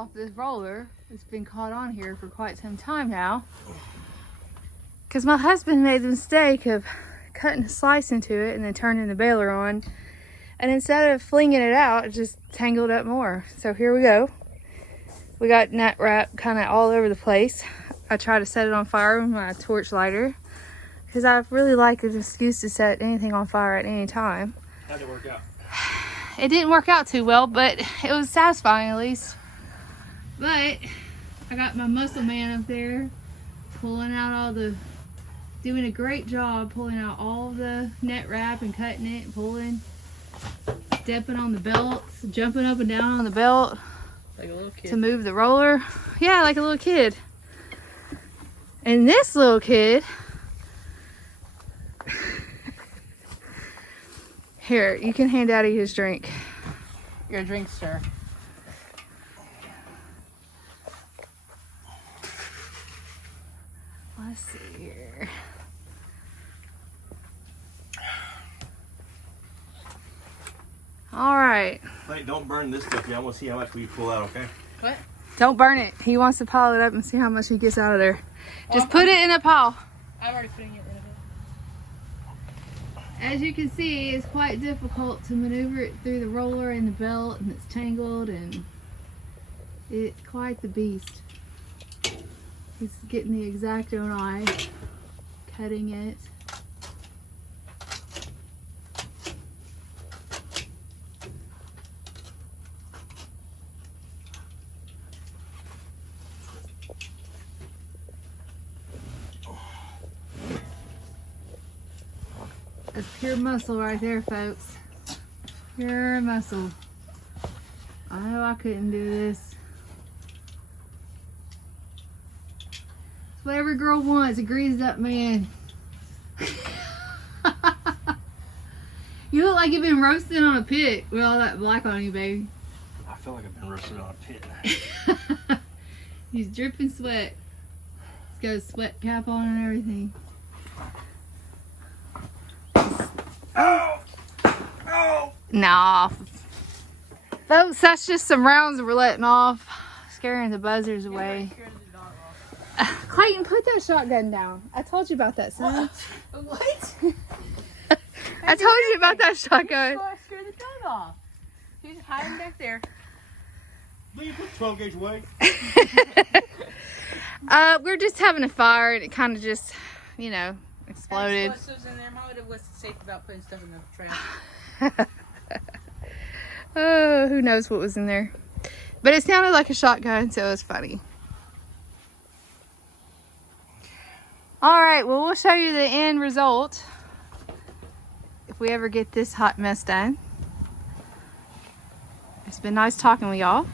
off this roller. It's been caught on here for quite some time now. Because my husband made the mistake of cutting a slice into it and then turning the baler on. And instead of flinging it out, it just tangled up more. So here we go. We got nut wrap kind of all over the place. I try to set it on fire with my torch lighter because I really like an excuse to set anything on fire at any time. How'd it work out? It didn't work out too well, but it was satisfying at least. But I got my muscle man up there pulling out all the, doing a great job pulling out all the net wrap and cutting it, pulling, stepping on the belts, jumping up and down on the belt. Like a little kid. To move the roller. Yeah, like a little kid. And this little kid, here, you can hand Daddy his drink. Your drink, sir. Let's see here. All right. Wait, don't burn this stuff yet. I want to see how much we pull out, okay? What? Don't burn it. He wants to pile it up and see how much he gets out of there. Just put it in a pile. I'm already putting it in a bit. As you can see, it's quite difficult to maneuver it through the roller and the belt, and it's tangled, and it's quite the beast. He's getting the X-Acto knife, cutting it. That's pure muscle right there, folks. Pure muscle. I know I couldn't do this. It's what every girl wants, a greased up man. You look like you've been roasting on a pit with all that black on you, baby. I feel like I've been roasted on a pit. He's dripping sweat. He's got a sweat cap on and everything. Oh! Oh! Nah. Folks, that's just some rounds we're letting off. Scaring the buzzers away. Clayton, put that shotgun down. I told you about that, son. What? I told you about that shotgun. I scared the gun off. He's hiding back there. Will you put 12 gauge away? We're just having a fire and it kind of just, you know, exploded. Explosives in there. Mom would have was safe about putting stuff in the trash. Oh, who knows what was in there. But it sounded like a shotgun, so it was funny. Alright, well, we'll show you the end result if we ever get this hot mess done. It's been nice talking with y'all.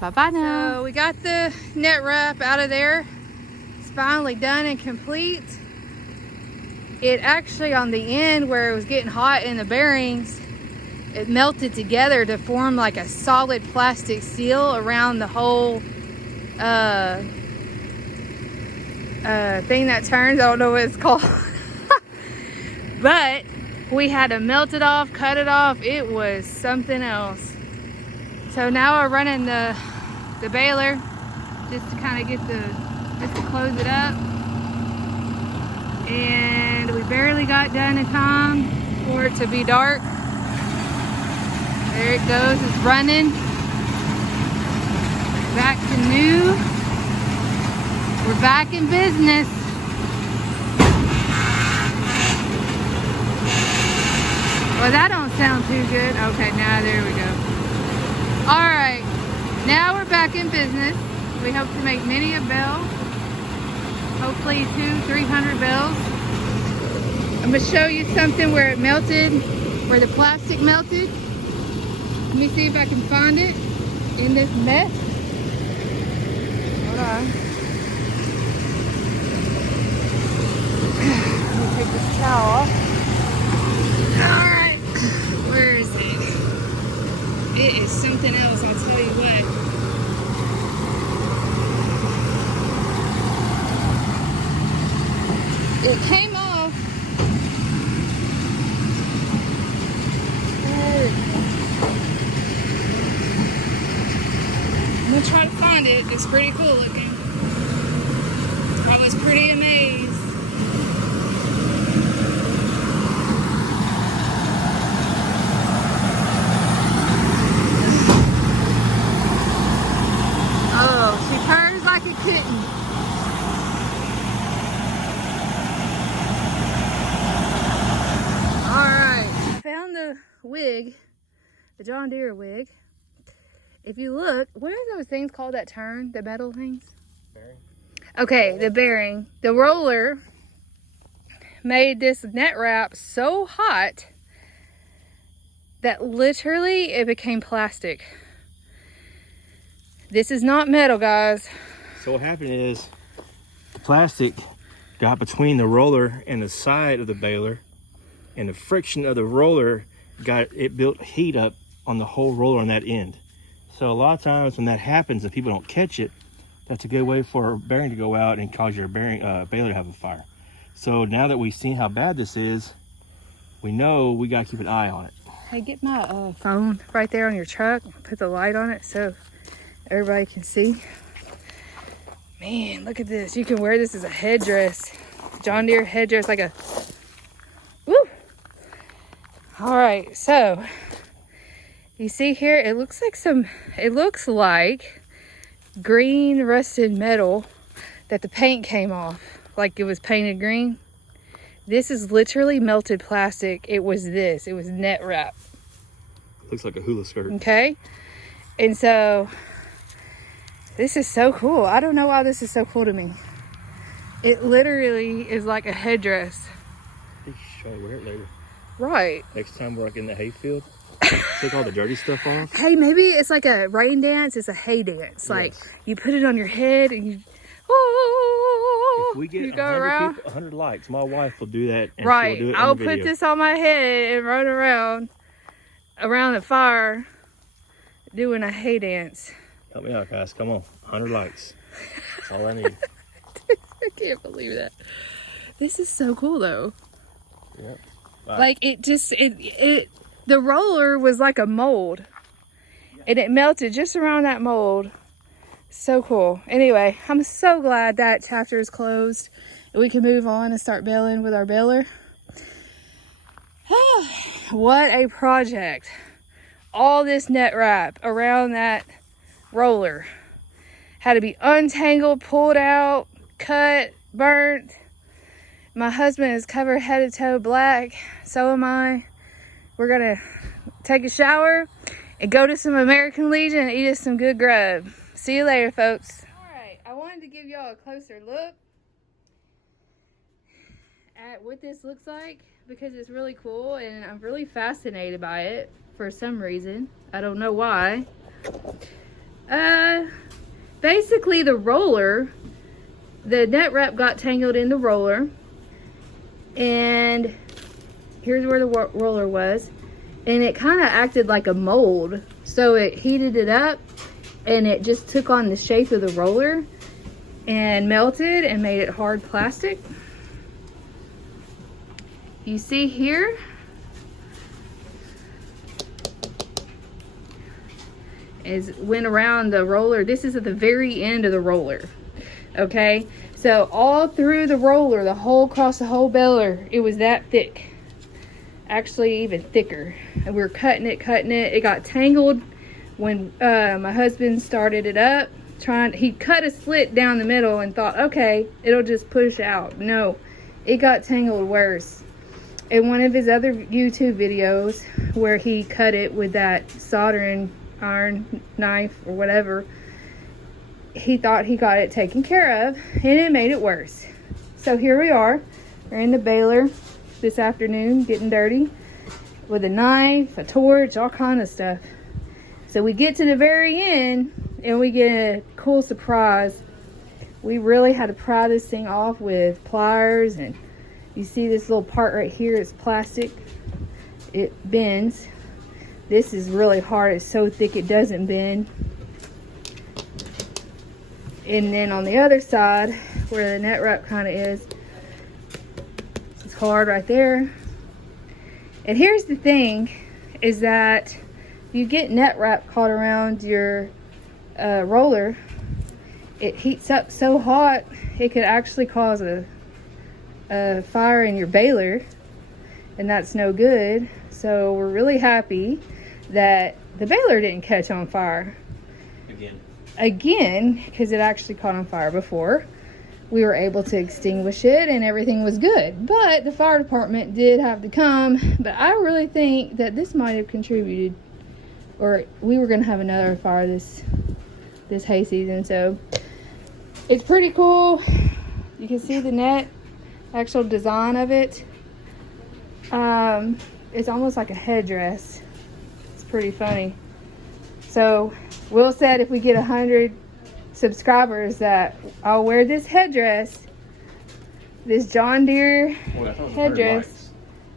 Bye-bye now. So we got the net wrap out of there. It's finally done and complete. It actually, on the end where it was getting hot in the bearings, it melted together to form like a solid plastic seal around the whole thing that turns. I don't know what it's called. But we had to melt it off, cut it off. It was something else. So now we're running the baler just to kind of get just to close it up. And we barely got done in time for it to be dark. There it goes, it's running. Back to new. We're back in business. Well, that don't sound too good. Okay, now there we go. All right, now we're back in business. We hope to make many a bell. Hopefully 200-300 bells. I'm gonna show you something where it melted, where the plastic melted. Let me see if I can find it in this mess. Hold on. Let me take this towel off. All right, where is it? It is something else, I'll tell you what. It came off. gonna try to find it. It's pretty cool looking. I was pretty amazed. Oh, she turns like a kitten. Alright, I found the wig, the John Deere wig. If you look, what are those things called that turn? The metal things? Bearing. Okay, the bearing. The roller made this net wrap so hot that literally it became plastic. This is not metal, guys. So what happened is the plastic got between the roller and the side of the baler, and the friction of the roller built heat up on the whole roller on that end. So a lot of times when that happens and people don't catch it, that's a good way for a bearing to go out and cause your bearing baler to have a fire. So now that we've seen how bad this is, we know we gotta keep an eye on it. Hey, get my phone right there on your truck. Put the light on it so everybody can see. Man, look at this. You can wear this as a headdress. John Deere headdress, like a, woo! All right, so you see here, it looks like green rusted metal that the paint came off, like it was painted green. This is literally melted plastic. It was net wrap. Looks like a hula skirt. Okay, and so this is so cool. I don't know why this is so cool to me. It literally is like a headdress. You should show wear it later. Right. Next time we're like in the hayfield, take all the dirty stuff off. Hey, maybe it's like a rain dance. It's a hay dance. Like you put it on your head and you. Oh, if we get you go 100 around. people, 100 likes, my wife will do that. And Right. she'll do it I'll on the put video. this on my head and run around the fire doing a hay dance. Help me out, guys. Come on. 100 likes. That's all I need. I can't believe that. This is so cool though. Yep. Wow. Like the roller was like a mold. And it melted just around that mold. So cool. Anyway, I'm so glad that chapter is closed and we can move on and start baling with our baler. What a project. All this net wrap around that roller had to be untangled, pulled out, cut, burnt. My husband is covered head to toe black. So am I. We're gonna take a shower and go to some American Legion and eat us some good grub. See you later, folks. All right, I wanted to give y'all a closer look at what this looks like because it's really cool and I'm really fascinated by it for some reason. I don't know why. Basically the roller, the net wrap got tangled in the roller, and here's where the roller was, and it kind of acted like a mold, so it heated it up and it just took on the shape of the roller and melted and made it hard plastic. You see here, went around the roller. This is at the very end of the roller. Okay, so all through the roller, across the whole baler, it was that thick. Actually, even thicker. And we were cutting it. It got tangled when my husband started it up. He cut a slit down the middle and thought, okay, it'll just push out. No, it got tangled worse. In one of his other YouTube videos where he cut it with that soldering iron knife or whatever, he thought he got it taken care of and it made it worse. So here we are. We're in the baler this afternoon getting dirty with a knife, a torch, all kind of stuff. So we get to the very end and we get a cool surprise. We really had to pry this thing off with pliers, and you see this little part right here is plastic. It bends. This is really hard. It's so thick it doesn't bend. And then on the other side, where the net wrap kind of is, it's hard right there. And here's the thing, is that you get net wrap caught around your roller, it heats up so hot it could actually cause a fire in your baler, and that's no good. So we're really happy that the baler didn't catch on fire again, because it actually caught on fire before. We were able to extinguish it and everything was good, but the fire department did have to come. But I really think that this might have contributed, or we were going to have another fire this hay season. So it's pretty cool. You can see the net, actual design of it. It's almost like a headdress. It's pretty funny. So Will said if we get 100 subscribers that I'll wear this headdress, this John Deere headdress.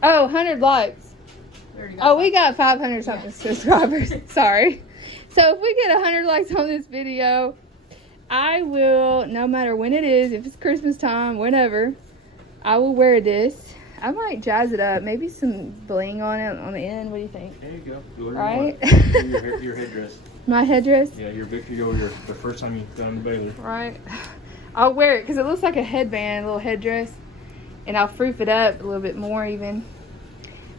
Oh, 100 likes. Oh, we got 500 something subscribers. Sorry. So if we get 100 likes on this video, I will, no matter when it is, if it's Christmas time, whenever, I will wear this. I might jazz it up, maybe some bling on it on the end. What do you think? There you go. Right? Your headdress. My headdress? Yeah, your victory over the first time you've done the baler. Right. I'll wear it because it looks like a headband, a little headdress. And I'll froof it up a little bit more even.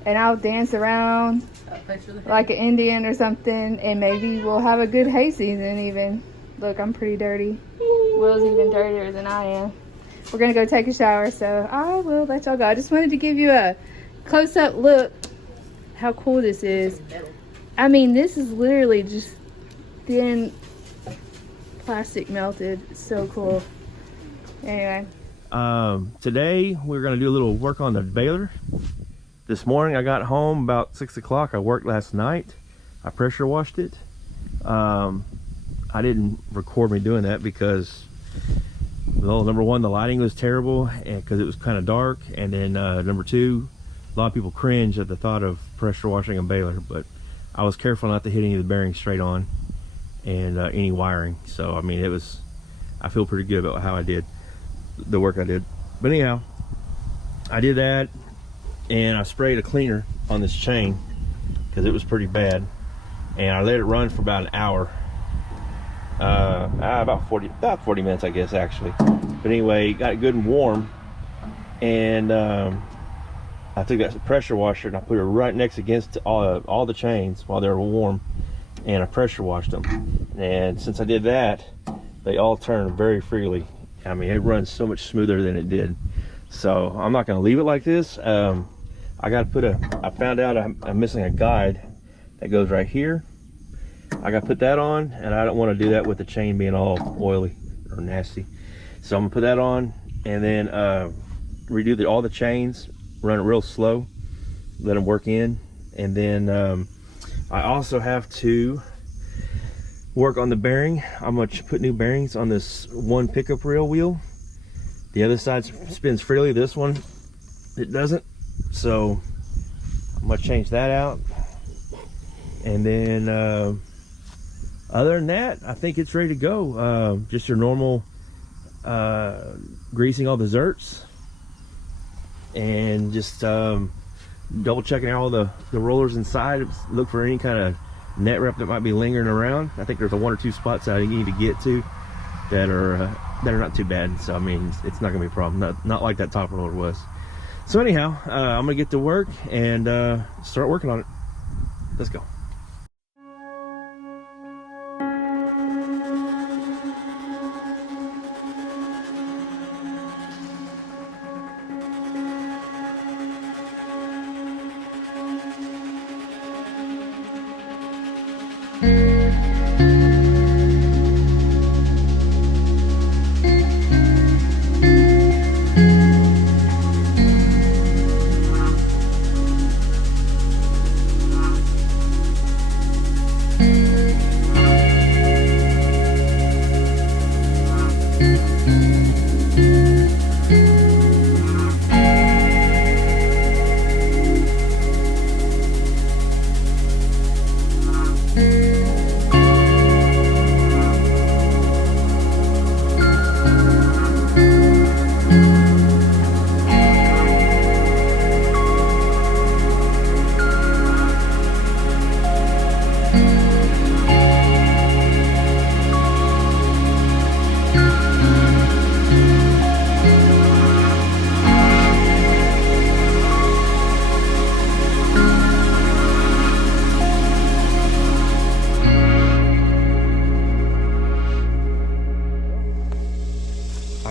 And I'll dance around like an Indian or something. And maybe we'll have a good hay season even. Look, I'm pretty dirty. Will's even dirtier than I am. We're going to go take a shower, so I will let y'all go. I just wanted to give you a close-up look how cool this is. I mean, this is literally just thin plastic melted. It's so cool. Anyway. Today we're going to do a little work on the baler. This morning I got home about 6 o'clock. I worked last night. I pressure washed it. I didn't record me doing that because, well, number one, the lighting was terrible because it was kind of dark, and then number two, a lot of people cringe at the thought of pressure washing a baler, but I was careful not to hit any of the bearings straight on and any wiring. So I mean, I feel pretty good about how I did the work I did. But anyhow, I did that, and I sprayed a cleaner on this chain because it was pretty bad, and I let it run for about an hour. About 40 minutes, I guess, actually. But anyway, got it good and warm, and I took that pressure washer and I put it right next against all the chains while they were warm, and I pressure washed them. And since I did that, they all turned very freely. I mean, it runs so much smoother than it did. So I'm not going to leave it like this. I got to I found out I'm missing a guide that goes right here. I got to put that on, and I don't want to do that with the chain being all oily or nasty. So I'm gonna put that on, and then redo all the chains, run it real slow, let them work in, and then I also have to work on the bearing. I'm gonna put new bearings on this one pickup rail wheel. The other side spins freely, this one it doesn't, so I'm gonna change that out. And then other than that, I think it's ready to go. Just your normal greasing all the zerts, and just double checking all the rollers inside. Look for any kind of net wrap that might be lingering around. I think there's one or two spots that I need to get to that are not too bad. So I mean, it's not gonna be a problem. Not like that top roller was. So anyhow, I'm gonna get to work and start working on it. Let's go.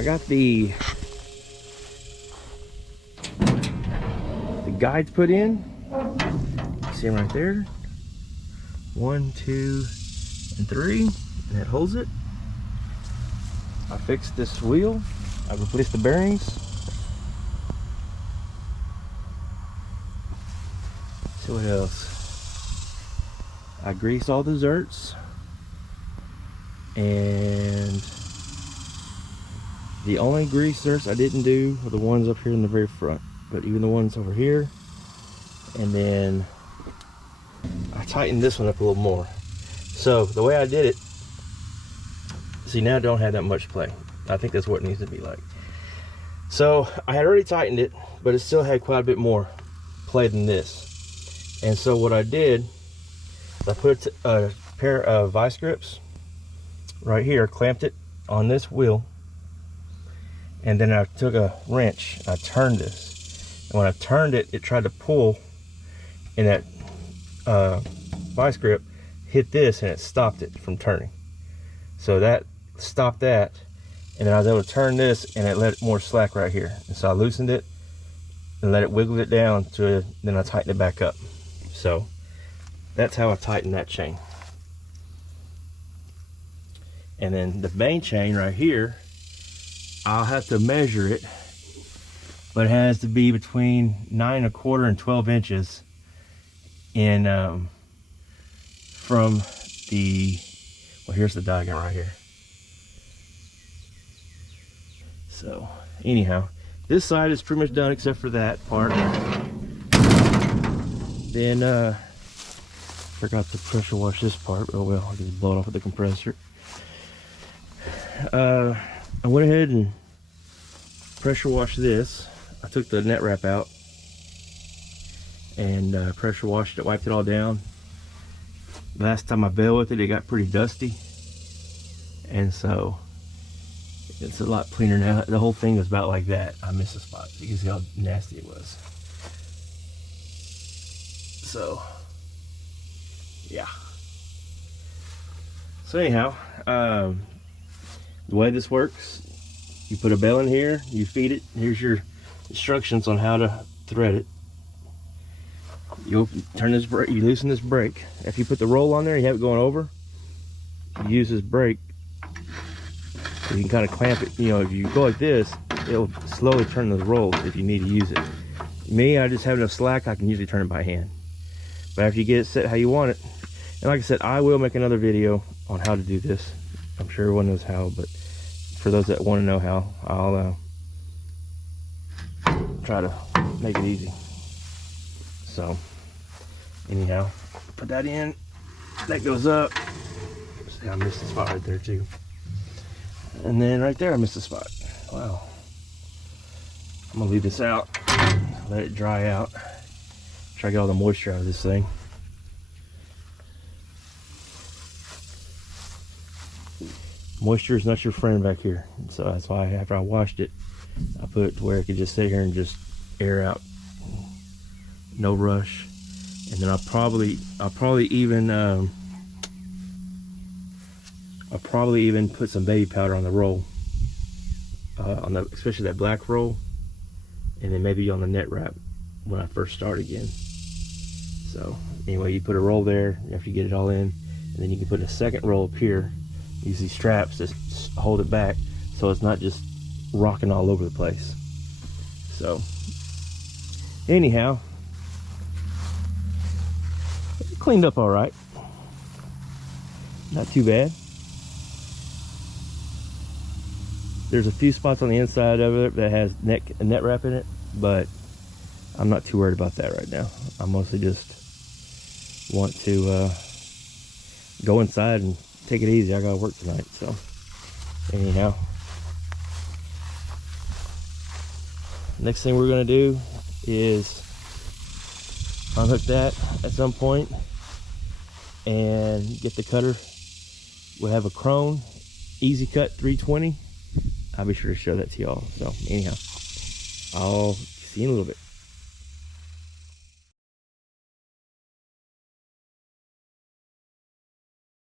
got the guides put in. See them right there. 1, 2, and 3, and that holds it. I fixed this wheel. I replaced the bearings. See what else? I greased all the zerts, and the only grease zerts I didn't do are the ones up here in the very front, but even the ones over here. And then I tightened this one up a little more. So the way I did it, see, now I don't have that much play. I think that's what it needs to be like. So I had already tightened it, but it still had quite a bit more play than this. And so what I did, I put a pair of vice grips right here, clamped it on this wheel, and then I took a wrench, I turned this. And when I turned it, it tried to pull, and that vice grip hit this and it stopped it from turning. So that stopped that, and then I was able to turn this and it let it more slack right here. And so I loosened it and let it wiggle it down to, then I tightened it back up. So that's how I tightened that chain. And then the main chain right here, I'll have to measure it, but it has to be between 9 1/4 and 12 inches in from the, well, here's the diagram right here. So anyhow, this side is pretty much done except for that part. Then forgot to pressure wash this part. Oh well, I'll just blow it off with the compressor. I went ahead and pressure washed this. I took the net wrap out and pressure washed it, wiped it all down. Last time I baled with it, it got pretty dusty, and so it's a lot cleaner now. The whole thing was about like that. I missed a spot. You can see how nasty it was. So yeah. So anyhow, the way this works, you put a bale in here, you feed it. Here's your instructions on how to thread it. You turn this brake, you loosen this brake. If you put the roll on there, you have it going over, you use this brake, so you can kind of clamp it. You know, if you go like this, it'll slowly turn those rolls if you need to use it. Me, I just have enough slack, I can usually turn it by hand. But after you get it set how you want it, and like I said, I will make another video on how to do this. I'm sure everyone knows how, but for those that want to know how, I'll try to make it easy. So anyhow, put that in, that goes up. See, I missed a spot right there too. And then right there I missed a spot. Wow. I'm gonna leave this out, let it dry out, try to get all the moisture out of this thing. Moisture is not your friend back here, so that's why after I washed it, I put it to where it could just sit here and just air out, no rush. And then I'll probably even put some baby powder on the roll, especially that black roll, and then maybe on the net wrap when I first start again. So anyway, you put a roll there after you get it all in, and then you can put a second roll up here. Use these straps to hold it back so it's not just rocking all over the place. So anyhow, it cleaned up all right, not too bad. There's a few spots on the inside of it that has net wrap in it, but I'm not too worried about that right now. I mostly just want to go inside and take it easy. I gotta work tonight. So anyhow, next thing we're gonna do is unhook that at some point and get the cutter. We'll have a Krone Easy Cut 320. I'll be sure to show that to y'all. So anyhow, I'll see you in a little bit.